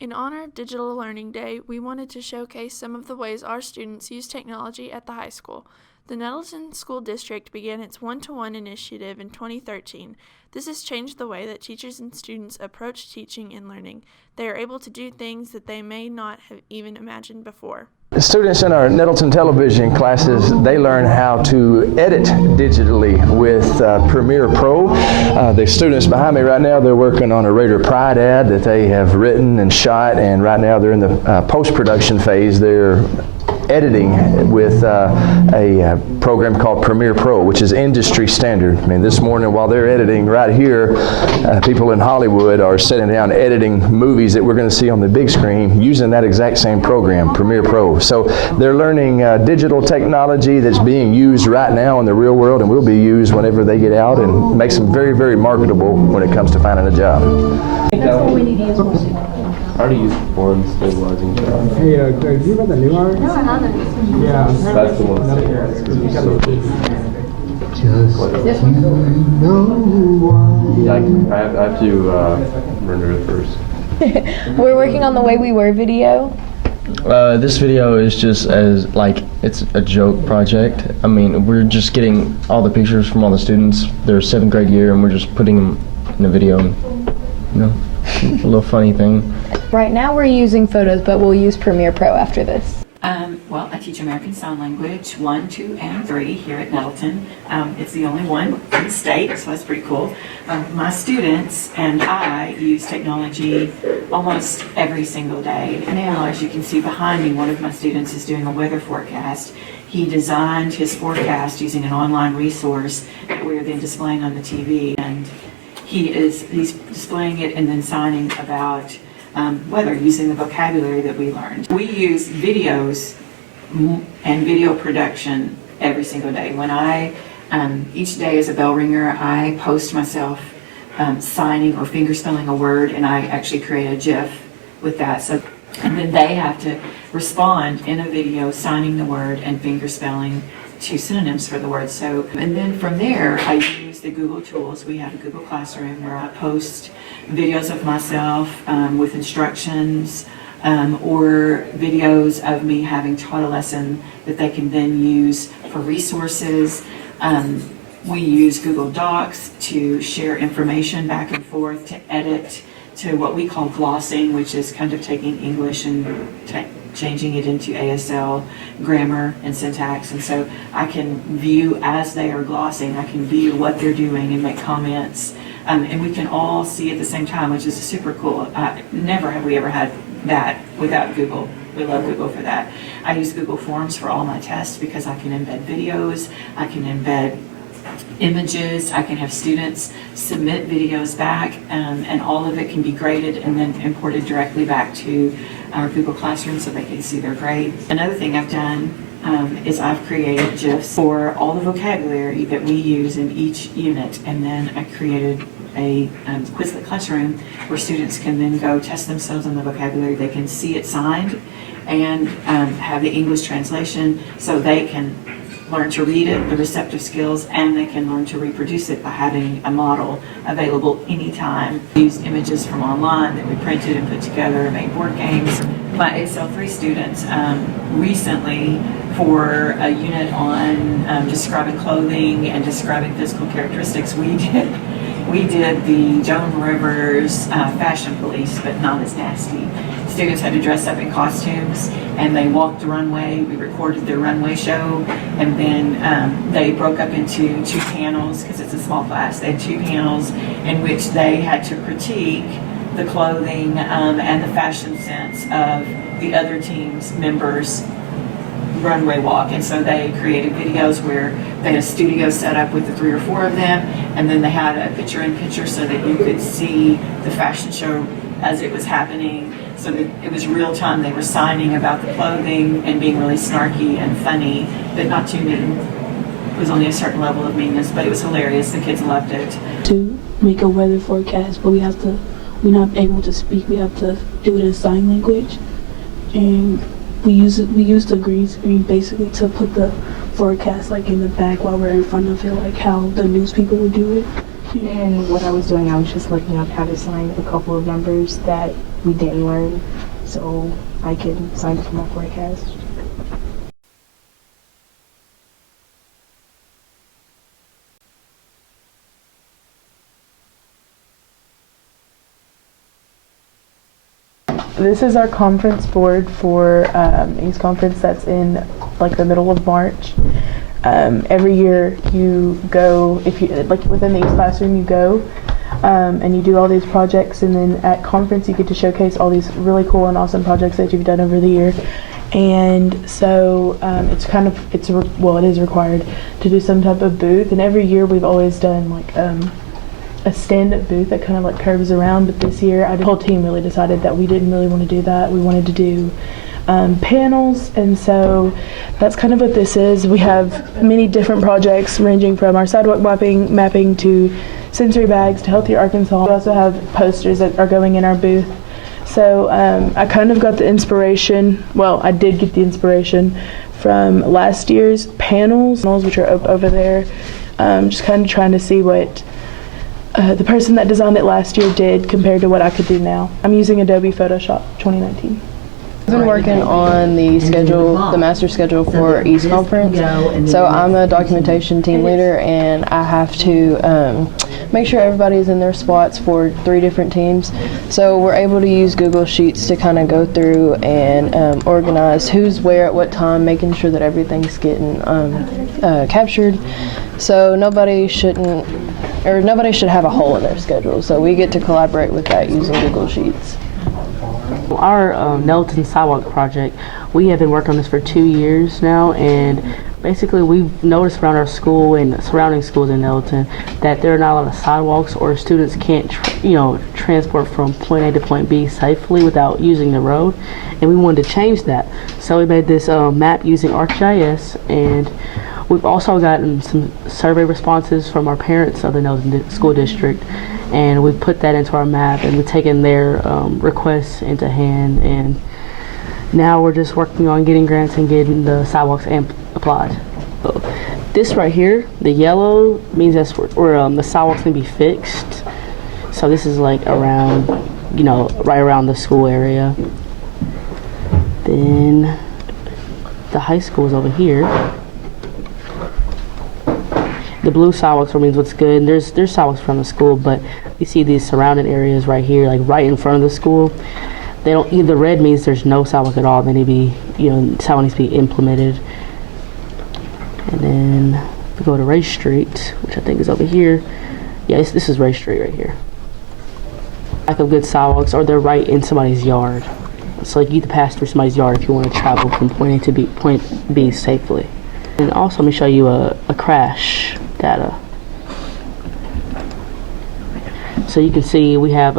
In honor of Digital Learning Day, we wanted to showcase some of the ways our students use technology at the high school. The Nettleton School District began its one-to-one initiative in 2013. This has changed the way that teachers and students approach teaching and learning. They are able to do things that they may not have even imagined before. The students in our Nettleton television classes, they learn how to edit digitally with Premiere Pro. The students behind me right now, they're working on a Raider Pride ad that they have written and shot, and right now they're in the post-production phase. They're editing with a program called Premiere Pro, which is industry standard. I mean, this morning while they're editing right here, people in Hollywood are sitting down editing movies that we're going to see on the big screen using that exact same program, Premiere Pro. So they're learning digital technology that's being used right now in the real world and will be used whenever they get out, and makes them very, very marketable when it comes to finding a job. That's what we need to use most. How to use form stabilizing job. Hey, do you read the new ours? No, I haven't. Yeah. That's the one. This one? Yeah, I have to render it first. We're working on the Way We Were video. This video is just it's a joke project. I mean, we're just getting all the pictures from all the students. They're 7th grade year, and we're just putting them in a video. A little funny thing. Right now we're using photos, but we'll use Premiere Pro after this. Well, I teach American Sign Language 1, 2, and 3 here at Nettleton. It's the only one in the state, so that's pretty cool. My students and I use technology almost every single day. Now, as you can see behind me, one of my students is doing a weather forecast. He designed his forecast using an online resource that we are then displaying on the TV, and he's displaying it and then signing about weather using the vocabulary that we learned. We use videos and video production every single day. When each day as a bell ringer, I post myself signing or fingerspelling a word, and I actually create a GIF with that. So, and then they have to respond in a video signing the word and fingerspelling 2 synonyms for the word. So, and then from there, I use the Google tools. We have a Google Classroom where I post videos of myself with instructions or videos of me having taught a lesson that they can then use for resources. We use Google Docs to share information back and forth, to edit, to what we call glossing, which is kind of taking English and changing it into ASL grammar and syntax. And so I can view, as they are glossing, I can view what they're doing and make comments. And we can all see at the same time, which is super cool. Never have we ever had that without Google. We love Google for that. I use Google Forms for all my tests because I can embed videos, I can embed images, I can have students submit videos back, and all of it can be graded and then imported directly back to our Google Classroom so they can see their grade. Another thing I've done is I've created GIFs for all the vocabulary that we use in each unit, and then I created a Quizlet Classroom where students can then go test themselves on the vocabulary. They can see it signed and have the English translation, so they can learn to read it, the receptive skills, and they can learn to reproduce it by having a model available anytime. We used images from online that we printed and put together and made board games. My ASL3 students recently, for a unit on describing clothing and describing physical characteristics, we did the Joan Rivers fashion police, but not as nasty. Students had to dress up in costumes, and they walked the runway. We recorded their runway show, and then they broke up into 2 panels because it's a small class. They had 2 panels in which they had to critique the clothing and the fashion sense of the other team's members' runway walk. And so they created videos where they had a studio set up with the 3 or 4 of them, and then they had a picture-in-picture so that you could see the fashion show as it was happening, so that it was real time. They were signing about the clothing and being really snarky and funny, but not too mean. It was only a certain level of meanness, but it was hilarious. The kids loved it. To make a weather forecast, but we're not able to speak. We have to do it in sign language, and we use the green screen basically to put the forecast like in the back while we're in front of it, like how the news people would do it. And what I was doing, I was just looking up how to sign a couple of numbers that we didn't learn, so I can sign for my forecast. This is our conference board for East Conference that's in like the middle of March. Every year you go, if you like within the East classroom you go and you do all these projects, and then at conference you get to showcase all these really cool and awesome projects that you've done over the year. And so it is required to do some type of booth, and every year we've always done like a stand-up booth that kind of like curves around, but this year the whole team really decided that we didn't really want to do that. We wanted to do panels, and so that's kind of what this is. We have many different projects ranging from our sidewalk mapping to sensory bags to Healthier Arkansas. We also have posters that are going in our booth. So I kind of got the inspiration, I did get the inspiration from last year's panels, which are over there. Just kind of trying to see what the person that designed it last year did compared to what I could do now. I'm using Adobe Photoshop 2019. I've been working on the schedule, the master schedule for East Conference. So I'm a documentation team leader, and I have to make sure everybody's in their spots for 3 different teams. So we're able to use Google Sheets to kind of go through and organize who's where at what time, making sure that everything's getting captured. So nobody should have a hole in their schedule. So we get to collaborate with that using Google Sheets. Our Nettleton Sidewalk project, we have been working on this for 2 years now, and basically we've noticed around our school and surrounding schools in Nettleton that there are not a lot of sidewalks, or students can't transport from point A to point B safely without using the road, and we wanted to change that. So we made this map using ArcGIS, and we've also gotten some survey responses from our parents of the Nettleton School District, and we put that into our map, and we've taken their requests into hand, and now we're just working on getting grants and getting the sidewalks applied. So this right here, the yellow, means that's where the sidewalks can be fixed. So this is like around, right around the school area. Then the high school is over here. The blue sidewalks means what's good. There's sidewalks from the school, but you see these surrounding areas right here, like right in front of the school. They don't. The red means there's no sidewalk at all. They need to be, sidewalk needs to be implemented. And then we go to Race Street, which I think is over here. Yeah, this is Race Street right here. Lack of good sidewalks, or they're right in somebody's yard. So like you have to pass through somebody's yard if you want to travel from point A to point B safely. And also, let me show you a crash data. So you can see we have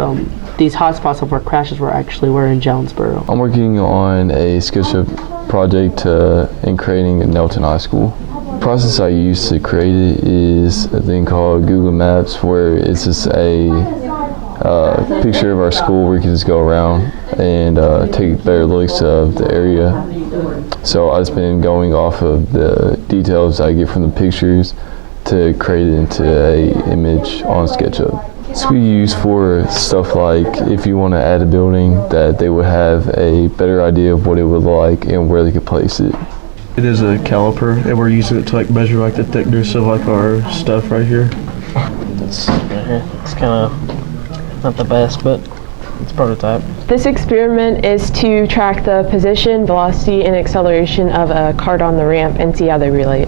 these hotspots of where crashes were in Jonesboro. I'm working on a SkillShare project in creating a Nettleton High School. The process I use to create it is a thing called Google Maps, where it's just a picture of our school where you can just go around and take better looks of the area. So I've been going off of the details I get from the pictures to create it into a image on SketchUp. It's be used for stuff like if you want to add a building, that they would have a better idea of what it would look like and where they could place it. It is a caliper, and we're using it to like measure like the thickness of like our stuff right here. It's right here. It's kind of not the best, but it's prototype. This experiment is to track the position, velocity, and acceleration of a cart on the ramp and see how they relate.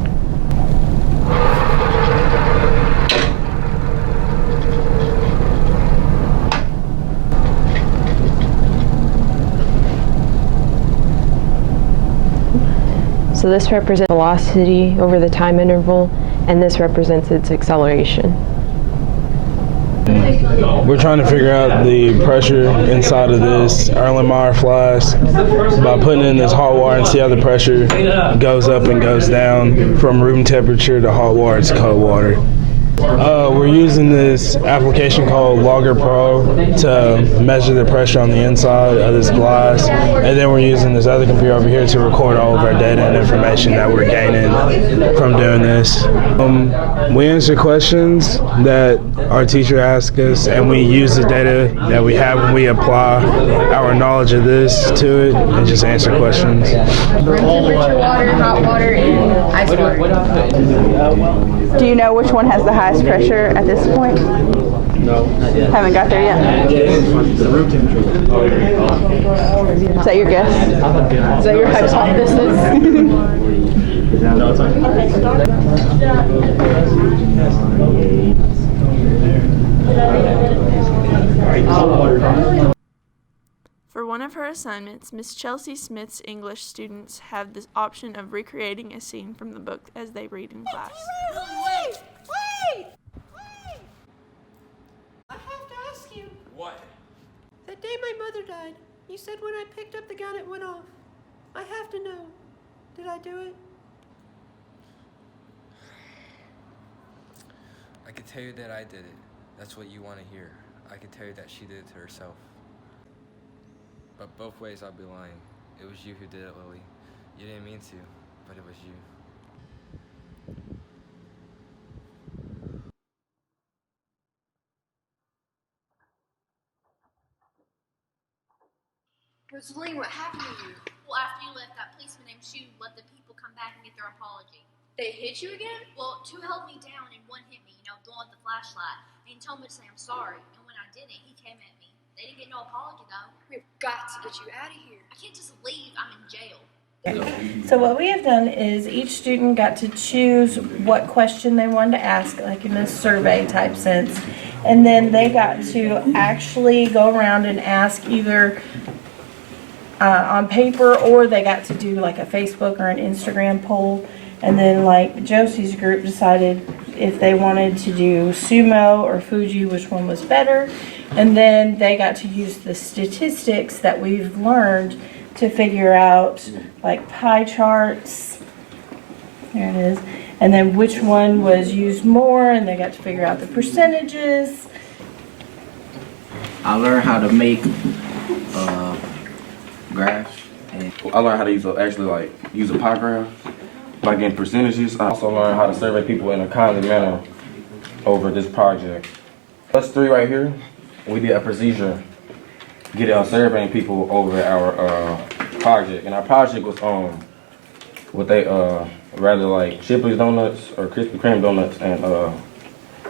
So this represents velocity over the time interval, and this represents its acceleration. We're trying to figure out the pressure inside of this Erlenmeyer flask by putting in this hot water and see how the pressure goes up and goes down from room temperature to hot water to cold water. We're using this application called Logger Pro to measure the pressure on the inside of this glass, and then we're using this other computer over here to record all of our data and information that we're gaining from doing this. We answer questions that our teacher asks us, and we use the data that we have when we apply our knowledge of this to it and just answer questions. Room temperature water, hot water, and ice water. Do you know which one has the highest pressure at this point? No. Haven't got there yet? Is that your guess? Is that your hypothesis? For one of her assignments, Miss Chelsea Smith's English students have the option of recreating a scene from the book as they read in class. Wait! I have to ask you. What? That day my mother died, you said when I picked up the gun it went off. I have to know. Did I do it? I could tell you that I did it. That's what you want to hear. I could tell you that she did it to herself. But both ways I'd be lying. It was you who did it, Lily. You didn't mean to, but it was you. Rosalie, what happened to you? Well, after you left, that policeman named Shu let the people come back and get their apology. They hit you again? Well, two held me down and one hit me, the one with the flashlight. And he told me to say I'm sorry. And when I didn't, he came at me. They didn't get no apology, though. We've got to get you out of here. I can't just leave. I'm in jail. So what we have done is each student got to choose what question they wanted to ask, like in a survey type sense. And then they got to actually go around and ask either on paper, or they got to do like a Facebook or an Instagram poll. And then like Josie's group decided if they wanted to do sumo or Fuji, which one was better. And then they got to use the statistics that we've learned to figure out like pie charts. There it is. And then which one was used more, and they got to figure out the percentages. I learned how to make graphs. And I learned how to use a pie graph by getting percentages. I also learned how to survey people in a kindly manner over this project. Us three right here, we did a procedure getting surveying people over our project, and our project was what they rather like Shipley's donuts or Krispy Kreme donuts, and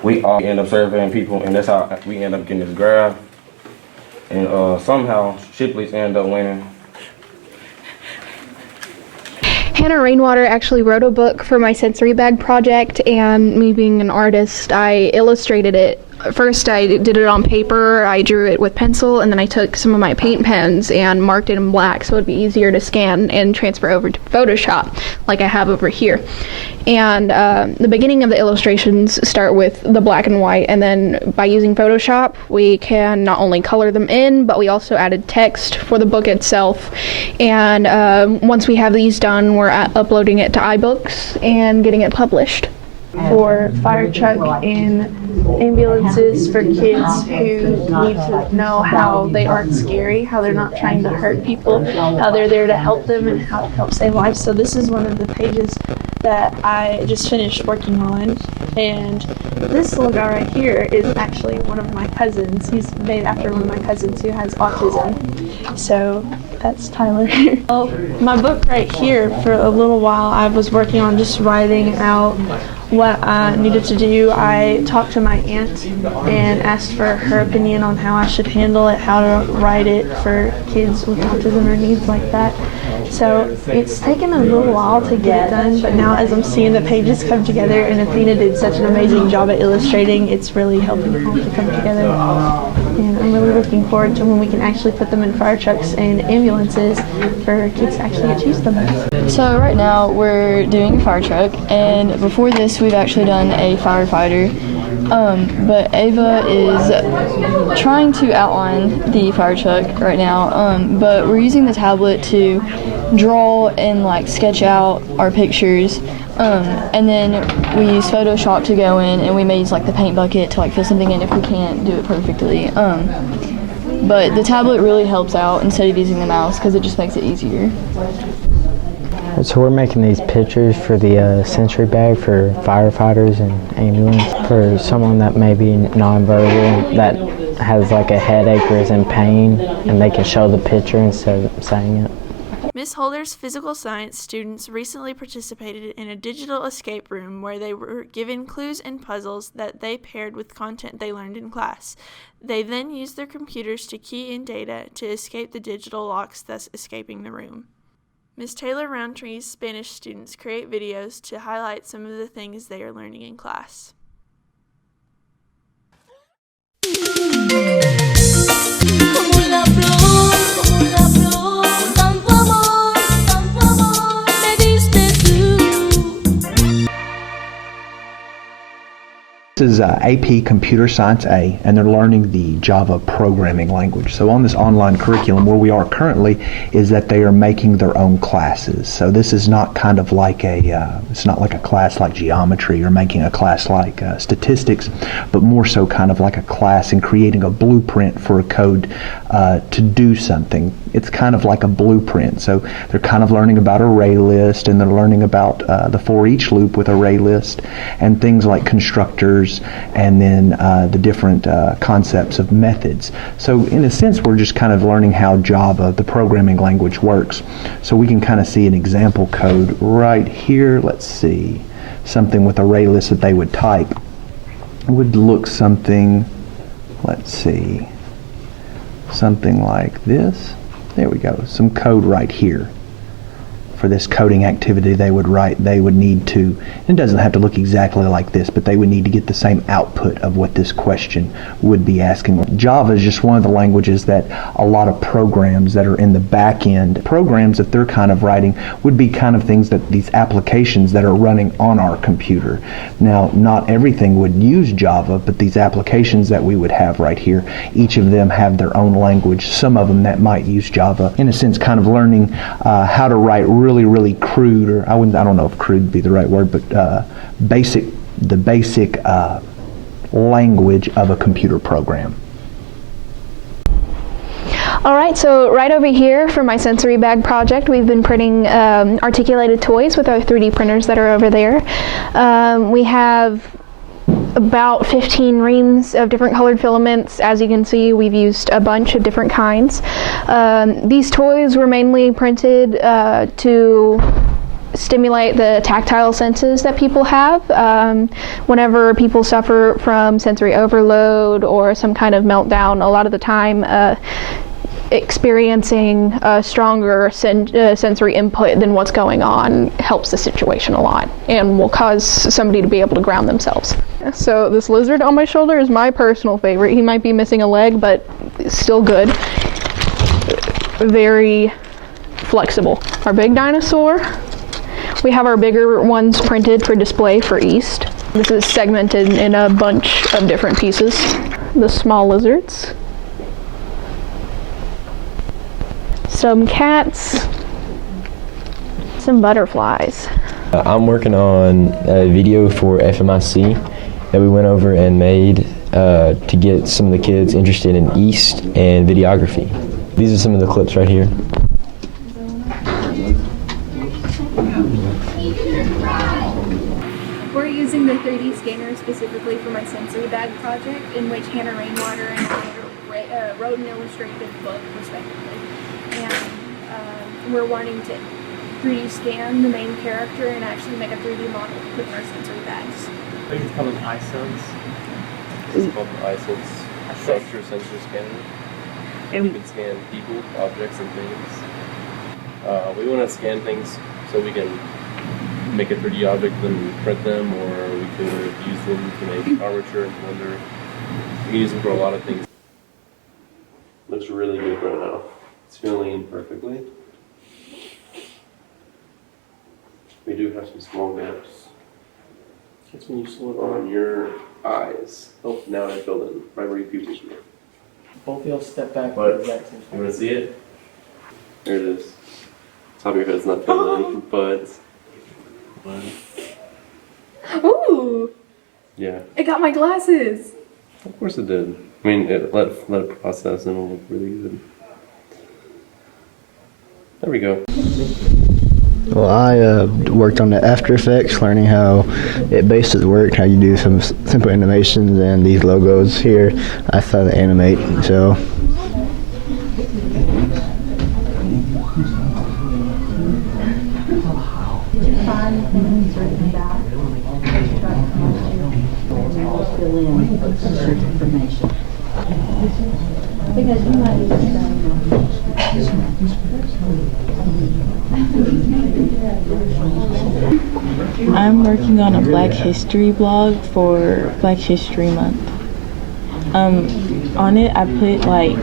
we all end up surveying people, and that's how we end up getting this graph. And somehow Shipley's end up winning. Hannah Rainwater actually wrote a book for my sensory bag project, and me being an artist, I illustrated it. First I did it on paper, I drew it with pencil, and then I took some of my paint pens and marked it in black so it'd be easier to scan and transfer over to Photoshop like I have over here. And the beginning of the illustrations start with the black and white, and then by using Photoshop we can not only color them in, but we also added text for the book itself. And once we have these done, we're uploading it to iBooks and getting it published. For fire truck and ambulances for kids who need to know how they aren't scary, how they're not trying to hurt people, how they're there to help them and how to help save lives. So this is one of the pages that I just finished working on, and this little guy right here is actually one of my cousins. He's made after one of my cousins who has autism. So that's Tyler. Well, my book right here, for a little while I was working on just writing out what I needed to do. I talked to my aunt and asked for her opinion on how I should handle it, how to write it for kids with autism or needs like that. So it's taken a little while to get it done, but now as I'm seeing the pages come together, and Athena did such an amazing job at illustrating, it's really helping it all to come together. And I'm really looking forward to when we can actually put them in fire trucks and ambulances for kids to actually get to use them. So right now we're doing a fire truck, and before this we've actually done a firefighter. But Ava is trying to outline the fire truck right now, but we're using the tablet to draw and like sketch out our pictures. And then we use Photoshop to go in, and we may use like the paint bucket to like fill something in if we can't do it perfectly. But the tablet really helps out instead of using the mouse because it just makes it easier. So we're making these pictures for the sensory bag for firefighters and ambulance, for someone that may be nonverbal, that has like a headache or is in pain, and they can show the picture instead of saying it. Miss Holder's physical science students recently participated in a digital escape room where they were given clues and puzzles that they paired with content they learned in class. They then used their computers to key in data to escape the digital locks, thus escaping the room. Ms. Taylor Roundtree's Spanish students create videos to highlight some of the things they are learning in class. This is AP Computer Science A, and they're learning the Java programming language. So on this online curriculum, where we are currently is that they are making their own classes. So this is not kind of like it's not like a class like geometry or making a class like statistics, but more so kind of like a class and creating a blueprint for a code to do something. It's kind of like a blueprint. So they're kind of learning about array list, and they're learning about the for each loop with array list and things like constructors, and then the different concepts of methods. So in a sense, we're just kind of learning how Java, the programming language, works. So we can kind of see an example code right here. Let's see, something with array lists that they would type. It would look something, let's see, something like this. There we go, some code right here. For this coding activity they would write, they would need to, it doesn't have to look exactly like this, but they would need to get the same output of what this question would be asking. Java is just one of the languages that a lot of programs that are in the back end, programs that they're kind of writing would be kind of things that these applications that are running on our computer. Now, not everything would use Java, but these applications that we would have right here, each of them have their own language. Some of them that might use Java. In a sense, kind of learning how to write really crude, or I don't know if crude would be the right word, but the basic language of a computer program. All right, so right over here for my sensory bag project, we've been printing articulated toys with our 3D printers that are over there. We have about 15 reams of different colored filaments. As you can see, we've used a bunch of different kinds. These toys were mainly printed to stimulate the tactile senses that people have. Whenever people suffer from sensory overload or some kind of meltdown, a lot of the time experiencing a stronger sensory input than what's going on helps the situation a lot and will cause somebody to be able to ground themselves. So this lizard on my shoulder is my personal favorite. He might be missing a leg, but still good. Very flexible. Our big dinosaur. We have our bigger ones printed for display for East. This is segmented in a bunch of different pieces. The small lizards. Some cats, some butterflies. I'm working on a video for FMIC that we went over and made to get some of the kids interested in East and videography. These are some of the clips right here. We're using the 3D scanner specifically for my sensory bag project, in which Hannah Rainwater and I wrote an illustrative book, respectively. And we're wanting to 3D scan the main character and actually make a 3D model to put in our sensory bags. I think it's called an iSense. It's called an iSense structure sensor scanner. And we can scan people, objects, and things. We want to scan things so we can make a 3D object and then print them, or we could use them to make armature and blender. We can use them for a lot of things. Looks really good right now. It's filling in perfectly. We do have some small gaps. That's when you slow it on your eyes. Oh, now I filled in right where your pupils were. Both of y'all step back. But you want to see it? There it is. Top of your head's not filled in, but Ooh, Yeah, it got my glasses. of course it did. I mean, it let it process and it'll look really good. There we go. Well, I worked on the After Effects, learning how it basically worked, how you do some simple animations, and these logos here, I thought to animate, so. I'm working on a Black History blog for Black History Month. On it I put like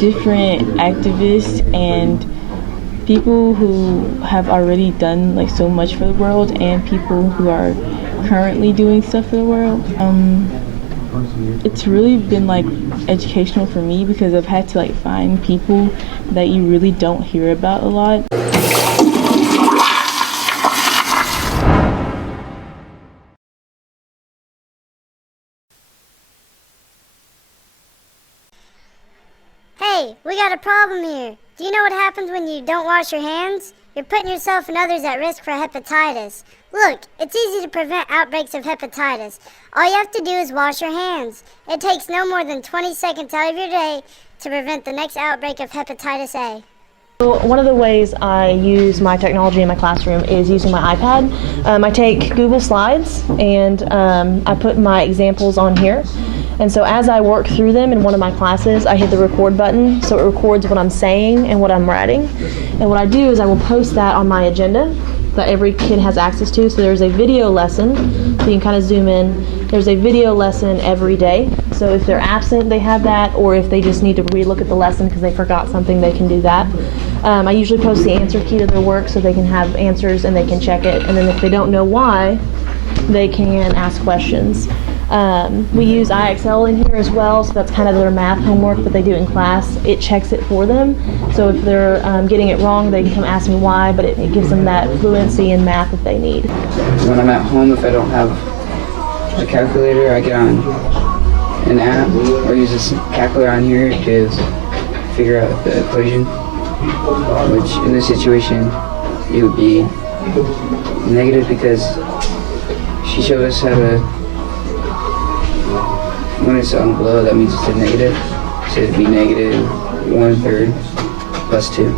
different activists and people who have already done like so much for the world and people who are currently doing stuff for the world. It's really been like educational for me because I've had to like find people that you really don't hear about a lot. Hey, we got a problem here. Do you know what happens when you don't wash your hands? You're putting yourself and others at risk for hepatitis. Look, it's easy to prevent outbreaks of hepatitis. All you have to do is wash your hands. It takes no more than 20 seconds out of your day to prevent the next outbreak of hepatitis A. One of the ways I use my technology in my classroom is using my iPad. I take Google Slides and I put my examples on here. And so as I work through them in one of my classes, I hit the record button so it records what I'm saying and what I'm writing. And what I do is I will post that on my agenda that every kid has access to. So there's a video lesson, so you can kind of zoom in. There's a video lesson every day. So if they're absent, they have that, or if they just need to relook at the lesson because they forgot something, they can do that. I usually post the answer key to their work so they can have answers and they can check it. And then if they don't know why, they can ask questions. We use IXL in here as well, so that's kind of their math homework that they do in class. It checks it for them, so if they're getting it wrong, they can come ask me why, but it gives them that fluency in math that they need. When I'm at home, if I don't have a calculator, I get on an app or use this calculator on here to figure out the equation, which in this situation, it would be negative because she showed us how to. When it's on below, that means it's a negative. So it'd be negative 1/3 plus 2.